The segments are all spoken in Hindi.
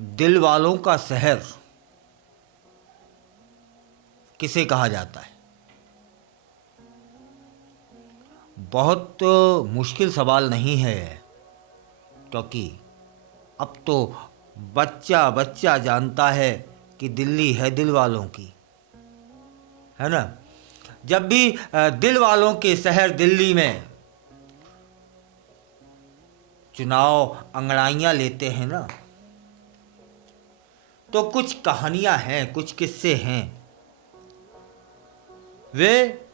दिल वालों का शहर किसे कहा जाता है? बहुत मुश्किल सवाल नहीं है, क्योंकि अब तो बच्चा बच्चा जानता है कि दिल्ली है दिल वालों की, है ना। जब भी दिल वालों के शहर दिल्ली में चुनाव अंगड़ाइयाँ लेते हैं ना, तो कुछ कहानियाँ हैं, कुछ किस्से हैं, वे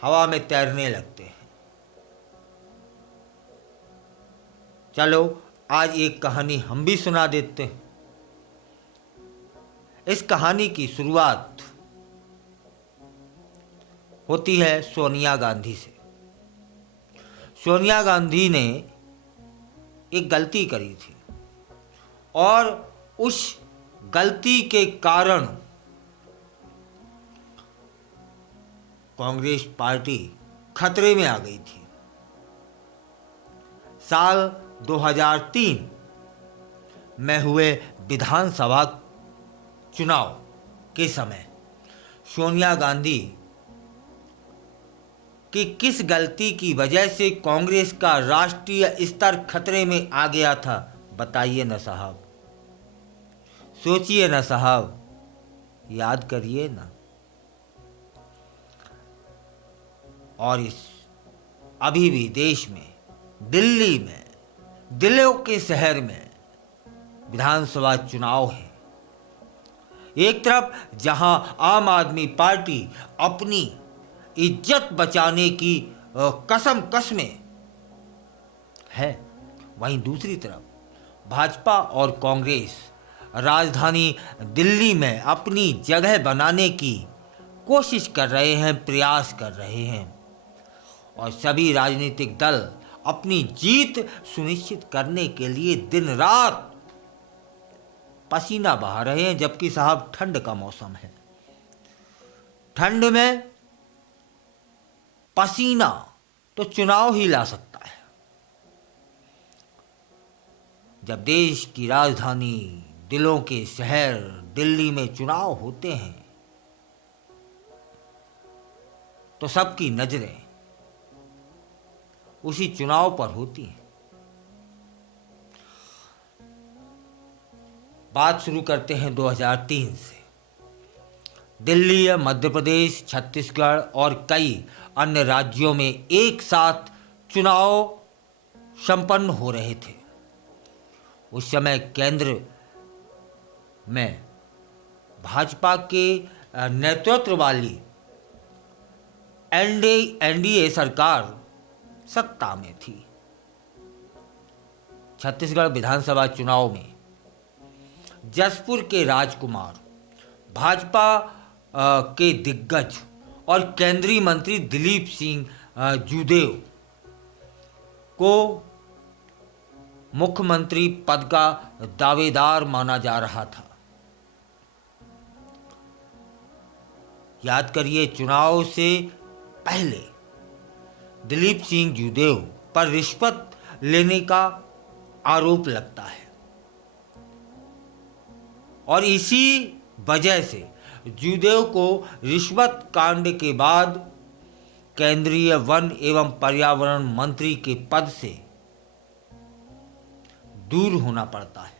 हवा में तैरने लगते हैं। चलो आज एक कहानी हम भी सुना देते हैं। इस कहानी की शुरुआत होती है सोनिया गांधी से। सोनिया गांधी ने एक गलती करी थी और उस गलती के कारण कांग्रेस पार्टी खतरे में आ गई थी। साल 2003 में हुए विधानसभा चुनाव के समय सोनिया गांधी कि किस गलती की वजह से कांग्रेस का राष्ट्रीय स्तर खतरे में आ गया था, बताइए न साहब, सोचिए न साहब, याद करिए ना। और इस अभी भी देश में, दिल्ली में, दिलों के शहर में विधानसभा चुनाव है। एक तरफ जहां आम आदमी पार्टी अपनी इज्जत बचाने की कसम कसमें है, वहीं दूसरी तरफ भाजपा और कांग्रेस राजधानी दिल्ली में अपनी जगह बनाने की कोशिश कर रहे हैं, प्रयास कर रहे हैं। और सभी राजनीतिक दल अपनी जीत सुनिश्चित करने के लिए दिन रात पसीना बहा रहे हैं, जबकि साहब ठंड का मौसम है। ठंड में पसीना तो चुनाव ही ला सकता है। जब देश की राजधानी, दिलों के शहर दिल्ली में चुनाव होते हैं तो सबकी नजरें उसी चुनाव पर होती हैं। बात शुरू करते हैं 2003 से। दिल्ली, मध्य प्रदेश, छत्तीसगढ़ और कई अन्य राज्यों में एक साथ चुनाव संपन्न हो रहे थे। उस समय केंद्र में भाजपा के नेतृत्व वाली एनडीए सरकार सत्ता में थी। छत्तीसगढ़ विधानसभा चुनाव में जसपुर के राजकुमार, भाजपा के दिग्गज और केंद्रीय मंत्री दिलीप सिंह जूदेव को मुख्यमंत्री पद का दावेदार माना जा रहा था। याद करिए, चुनाव से पहले दिलीप सिंह जूदेव पर रिश्वत लेने का आरोप लगता है और इसी वजह से जूदेव को रिश्वत कांड के बाद केंद्रीय वन एवं पर्यावरण मंत्री के पद से दूर होना पड़ता है।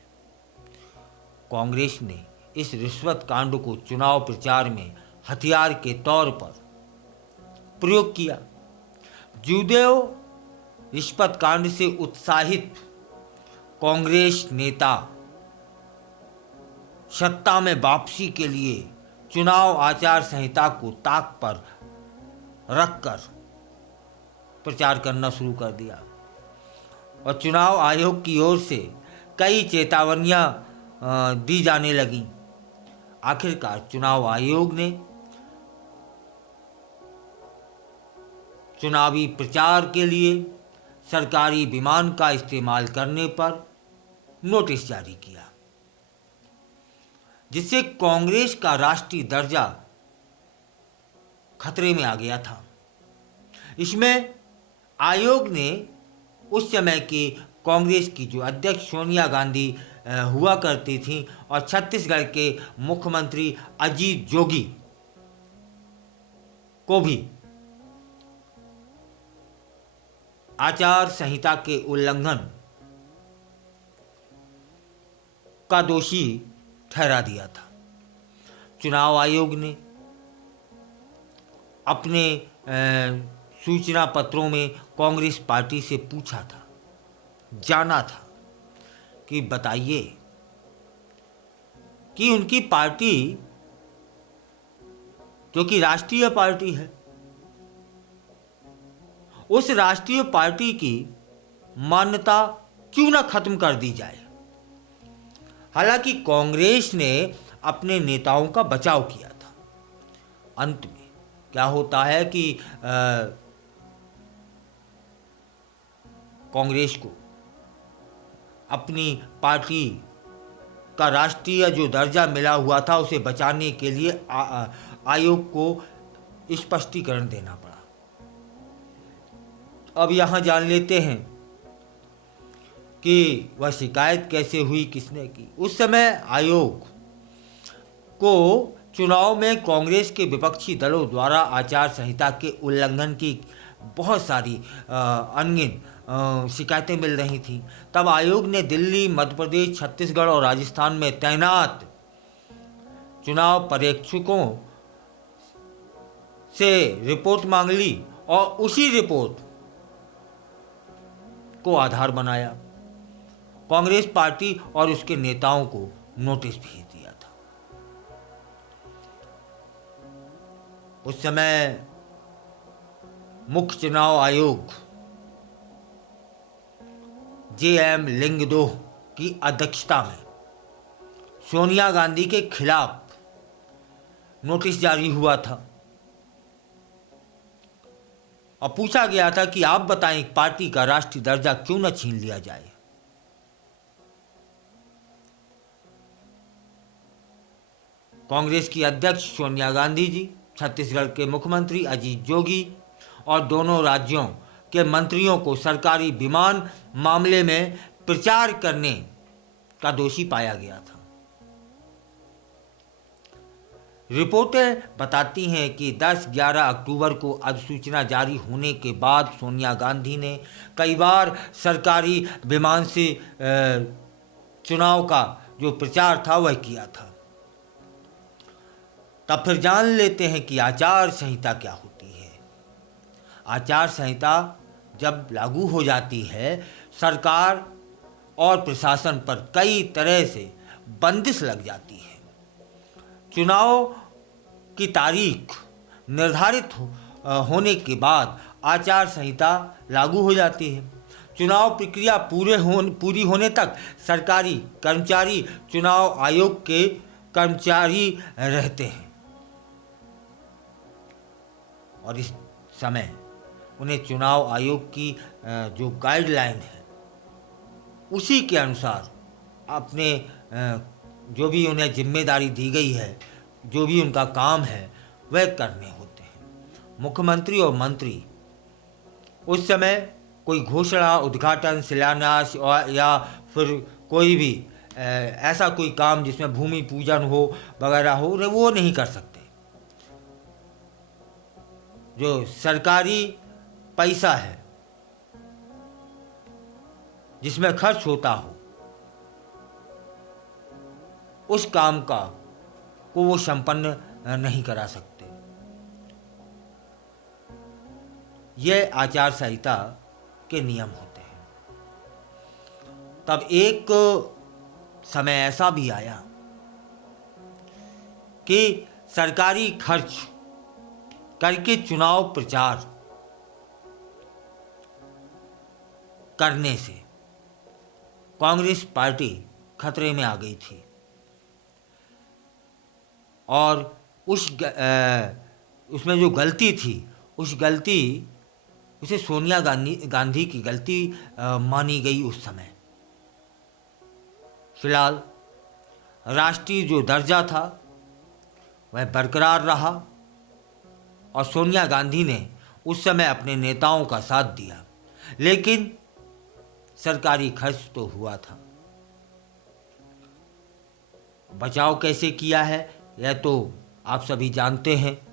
कांग्रेस ने इस रिश्वत कांड को चुनाव प्रचार में हथियार के तौर पर प्रयोग किया। जूदेव रिश्वत कांड से उत्साहित कांग्रेस नेता सत्ता में वापसी के लिए चुनाव आचार संहिता को ताक पर रखकर प्रचार करना शुरू कर दिया और चुनाव आयोग की ओर से कई चेतावनियां दी जाने लगीं। आखिरकार चुनाव आयोग ने चुनावी प्रचार के लिए सरकारी विमान का इस्तेमाल करने पर नोटिस जारी किया, जिससे कांग्रेस का राष्ट्रीय दर्जा खतरे में आ गया था। इसमें आयोग ने उस समय के कांग्रेस की जो अध्यक्ष सोनिया गांधी हुआ करती थीं और छत्तीसगढ़ के मुख्यमंत्री अजीत जोगी को भी आचार संहिता के उल्लंघन का दोषी ठहरा दिया था। चुनाव आयोग ने अपने सूचना पत्रों में कांग्रेस पार्टी से पूछा था, जाना था कि बताइए कि उनकी पार्टी, जो कि राष्ट्रीय पार्टी है, उस राष्ट्रीय पार्टी की मान्यता क्यों ना खत्म कर दी जाए। हालांकि कांग्रेस ने अपने नेताओं का बचाव किया था। अंत में क्या होता है कि कांग्रेस को अपनी पार्टी का राष्ट्रीय जो दर्जा मिला हुआ था उसे बचाने के लिए आयोग को स्पष्टीकरण देना पड़ा। अब यहाँ जान लेते हैं कि वह शिकायत कैसे हुई, किसने की। उस समय आयोग को चुनाव में कांग्रेस के विपक्षी दलों द्वारा आचार संहिता के उल्लंघन की बहुत सारी अनगिन शिकायतें मिल रही थीं। तब आयोग ने दिल्ली, मध्य प्रदेश, छत्तीसगढ़ और राजस्थान में तैनात चुनाव पर्यवेक्षकों से रिपोर्ट मांग ली और उसी रिपोर्ट को आधार बनाया। कांग्रेस पार्टी और उसके नेताओं को नोटिस भेज दिया था। उस समय मुख्य चुनाव आयोग जे.एम. लिंगदोह की अध्यक्षता में सोनिया गांधी के खिलाफ नोटिस जारी हुआ था और पूछा गया था कि आप बताएं, पार्टी का राष्ट्रीय दर्जा क्यों न छीन लिया जाए। कांग्रेस की अध्यक्ष सोनिया गांधी जी, छत्तीसगढ़ के मुख्यमंत्री अजीत जोगी और दोनों राज्यों के मंत्रियों को सरकारी विमान मामले में प्रचार करने का दोषी पाया गया था। रिपोर्टें बताती हैं कि 10-11 अक्टूबर को अधिसूचना जारी होने के बाद सोनिया गांधी ने कई बार सरकारी विमान से चुनाव का जो प्रचार था वह किया था। तब फिर जान लेते हैं कि आचार संहिता क्या होती है। आचार संहिता जब लागू हो जाती है, सरकार और प्रशासन पर कई तरह से बंदिश लग जाती है। चुनाव की तारीख निर्धारित होने के बाद आचार संहिता लागू हो जाती है। चुनाव प्रक्रिया पूरी होने तक सरकारी कर्मचारी चुनाव आयोग के कर्मचारी रहते हैं और इस समय उन्हें चुनाव आयोग की जो गाइडलाइन है उसी के अनुसार अपने जो भी उन्हें जिम्मेदारी दी गई है, जो भी उनका काम है, वह करने होते हैं। मुख्यमंत्री और मंत्री उस समय कोई घोषणा, उद्घाटन, शिलान्यास या फिर कोई भी ऐसा कोई काम जिसमें भूमि पूजन हो वगैरह हो, वो नहीं कर सकते। जो सरकारी पैसा है जिसमें खर्च होता हो, उस काम को वो संपन्न नहीं करा सकते। ये आचार संहिता के नियम होते हैं। तब एक समय ऐसा भी आया कि सरकारी खर्च करके चुनाव प्रचार करने से कांग्रेस पार्टी खतरे में आ गई थी और उसमें जो गलती थी उसे सोनिया गांधी की गलती मानी गई उस समय। फिलहाल राष्ट्रीय जो दर्जा था वह बरकरार रहा और सोनिया गांधी ने उस समय अपने नेताओं का साथ दिया, लेकिन सरकारी खर्च तो हुआ था। बचाव कैसे किया है यह तो आप सभी जानते हैं।